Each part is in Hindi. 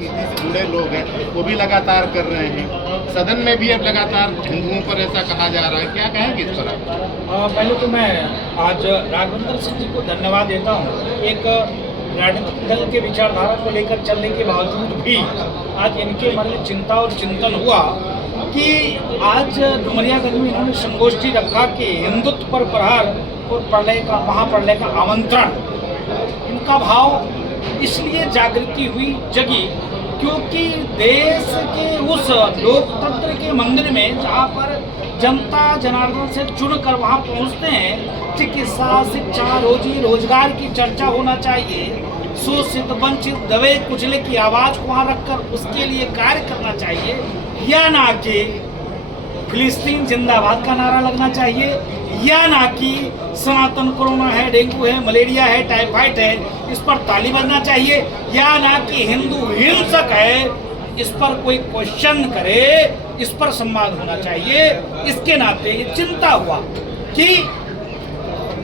राजनीति से जुड़े लोग हैं वो भी लगातार कर रहे हैं, सदन में भी अब लगातार हिंदुओं पर ऐसा कहा जा रहा है, क्या कहेंगे इस पर आप? पहले तो मैं आज राघवेंद्र सिंह जी को धन्यवाद देता हूँ। एक राजनीतिक दल के विचारधारा को लेकर चलने के बावजूद भी आज इनके मन में चिंता और चिंतन हुआ कि आज डुमरियागंज में इन्होंने संगोष्ठी रखा कि हिंदुत्व पर प्रहार और प्रलय का महाप्रलय का आमंत्रण। इनका भाव इसलिए जागृति हुई जगी क्योंकि देश के उस लोकतंत्र के मंदिर में जहाँ पर जनता जनार्दन से चुनकर वहाँ पहुँचते हैं, चिकित्सा, शिक्षा, रोजी रोजगार की चर्चा होना चाहिए, शोषित वंचित दबे कुचले की आवाज़ को वहाँ रखकर उसके लिए कार्य करना चाहिए, या ना कि फिलिस्तीन जिंदाबाद का नारा लगना चाहिए, या ना कि सनातन कोरोना है, डेंगू है, मलेरिया है, टाइफाइड है, इस पर ताली बजना चाहिए, या ना कि हिंदू हिंसक है इस पर कोई क्वेश्चन करे, इस पर संवाद होना चाहिए। इसके नाते ये चिंता हुआ कि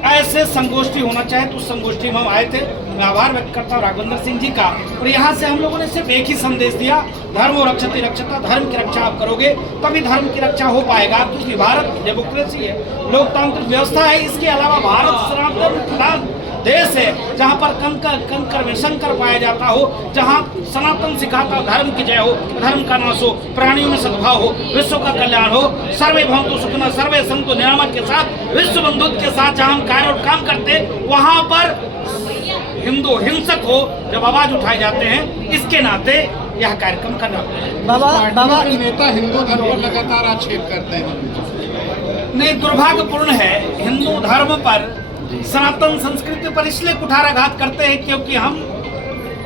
ऐसे संगोष्ठी होना चाहे तो संगोष्ठी में हम आए थे। मैं आभार व्यक्त करता हूँ राघवेंद्र सिंह जी का। और यहाँ से हम लोगों ने सिर्फ एक ही संदेश दिया, धर्म और रक्षति रक्षता, धर्म की रक्षा आप करोगे तभी धर्म की रक्षा हो पाएगा, क्योंकि भारत डेमोक्रेसी है, लोकतांत्रिक व्यवस्था है। इसके अलावा भारत सनातन प्रधान देश है जहाँ पर कंकर में शंकर पाया जाता हो, जहाँ सनातन सिखाता धर्म की जय हो, धर्म का नाश हो, प्राणियों में सद्भाव हो, विश्व का कल्याण हो, सर्वे भवन्तु सुखिनः सर्वे सन्तु निरामय के साथ, विश्व बंधुत्व के साथ जहाँ हम कार्य और काम करते वहाँ पर हिंदू हिंसक हो जब आवाज उठाए जाते हैं, इसके नाते यह कार्यक्रम करना बाबा नेता हिंदू धर्म पर लगातार आक्षेप करते हैं। नहीं, दुर्भाग्यपूर्ण है। हिंदू धर्म पर, सनातन संस्कृति पर इसलिए कुठाराघात करते हैं क्योंकि हम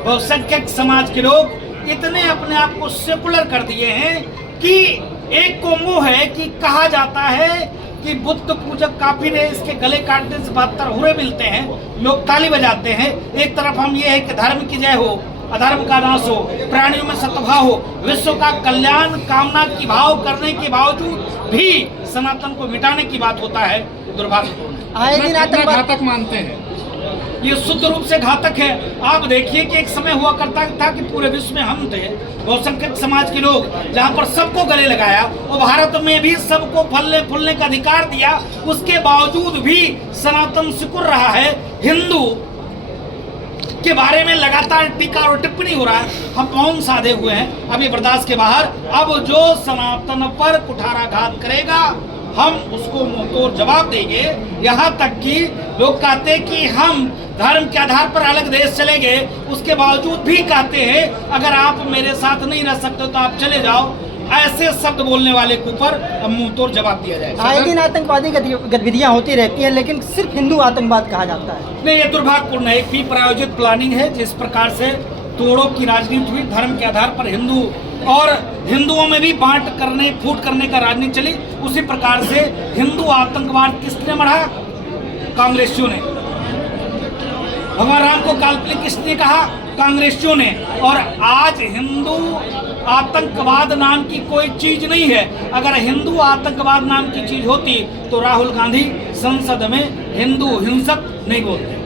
बहुसंख्यक समाज के लोग इतने अपने आप को सेकुलर कर दिए हैं कि एक को मोह है कि कहा जाता है कि बुद्ध पूजक काफिर है, इसके गले काटने से 72 हुरे मिलते हैं, लोग ताली बजाते हैं। एक तरफ हम ये है कि धर्म की जय हो, अधर्म का नाश हो, प्राणियों में सद्भाव हो, विश्व का कल्याण कामना की भाव करने के बावजूद भी सनातन को मिटाने की बात होता है, दुर्भाग्यपूर्ण है। आए दिन आतंकवाद घातक मानते हैं, ये शुद्ध रूप से घातक है। आप देखिए कि एक समय हुआ करता था कि पूरे विश्व में हम थे बहुसंख्यक समाज के लोग, जहाँ पर सबको गले लगाया और भारत में भी सबको फलने फूलने का अधिकार दिया, उसके बावजूद भी सनातन सिकुड़ रहा है। हिंदू के बारे में लगातार टीका और टिप्पणी हो रहा है, हम मौन साधे हुए हैं, अभी बर्दाश्त के बाहर। अब जो सनातन पर कुठाराघात करेगा हम उसको मुंहतोड़ जवाब देंगे। यहाँ तक कि लोग कहते हैं कि हम धर्म के आधार पर अलग देश चले गए, उसके बावजूद भी कहते हैं अगर आप मेरे साथ नहीं रह सकते तो आप चले जाओ। ऐसे शब्द बोलने वाले के ऊपर मुंहतोड़ जवाब दिया जाएगा। आए दिन आतंकवादी गतिविधियां होती रहती हैं, लेकिन सिर्फ हिंदू आतंकवाद कहा जाता है। नहीं, ये दुर्भाग्यपूर्ण है। एक भी प्रायोजित प्लानिंग है जिस प्रकार से तोड़ों की राजनीति हुई, धर्म के आधार पर हिंदू और हिंदुओं में भी बांट करने फूट करने का राजनीति चली, उसी प्रकार से हिंदू आतंकवाद किसने बढ़ा? कांग्रेसियों ने। भगवान राम को काल्पनिक किसने कहा? कांग्रेसियों ने। और आज हिंदू आतंकवाद नाम की कोई चीज नहीं है। अगर हिंदू आतंकवाद नाम की चीज होती तो राहुल गांधी संसद में हिंदू हिंसक नहीं बोलते।